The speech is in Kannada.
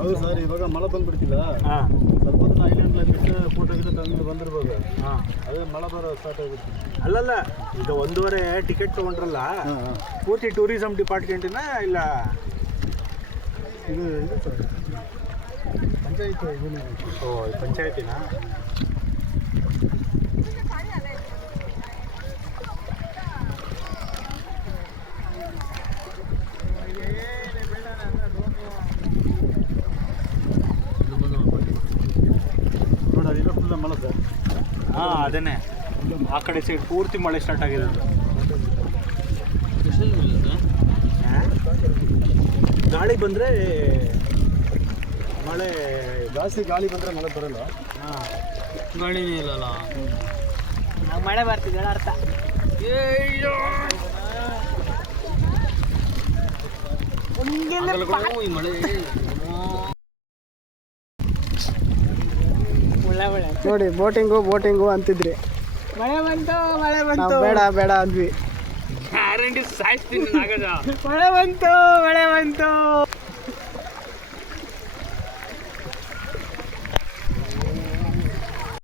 ಹೌದು ಸರ್, ಇವಾಗ ಮಳೆ ಬಂದ್ಬಿಡ್ತಿಲ್ಲ. ಸ್ವಲ್ಪ ಹೊತ್ತು ಐಲ್ಯಾಂಡ್ ಬಿಟ್ಟು ಫೋಟೋ ಗಿಡ ತಂದು ಬಂದಿರ್ಬೋದು. ಅದೇ ಮಳೆ ಬರೋ ಸ್ಟಾರ್ಟ್ ಆಗುತ್ತೆ. ಅಲ್ಲಲ್ಲ, ಈಗ 1.5 ಟಿಕೆಟ್ ತೊಗೊಂಡ್ರಲ್ಲ, ಪೂರ್ತಿ ಟೂರಿಸಂ ಡಿಪಾರ್ಟ್ಮೆಂಟಿನ ಇಲ್ಲ ಇದು ಸರ್ ಪಂಚಾಯತ್ ಓ ಪಂಚಾಯತಿನ? ನೋಡಿ, ಫುಲ್ ಮಳೆ ಸರ್. ಅದೇನೆ ಆ ಕಡೆ ಸೈಡ್ ಪೂರ್ತಿ ಮಳೆ ಸ್ಟಾರ್ಟ್ ಆಗಿದೆ. ಗಾಳಿ ಬಂದರೆ ಮಳೆ ಜಾಸ್ತಿ ಗಾಳಿ ಬಂದರೆ ಮಳೆ ಬರಲ್ಲ. ಗಾಳಿನೇ ಇಲ್ಲಲ್ಲ, ಮಳೆ ಬರ್ತಿದೆ ಅರ್ಥ. ನೋಡಿ ಬೋಟಿಂಗು ಅಂತಿದ್ರಿ. ಮಳೆ ಬಂತು ನಾವು ಬೇಡ ಅಂದ್ವಿ. ಗ್ಯಾರಂಟಿ ಸಾಯಿಸ್ತೀನಿ. ಮಳೆ ಬಂತು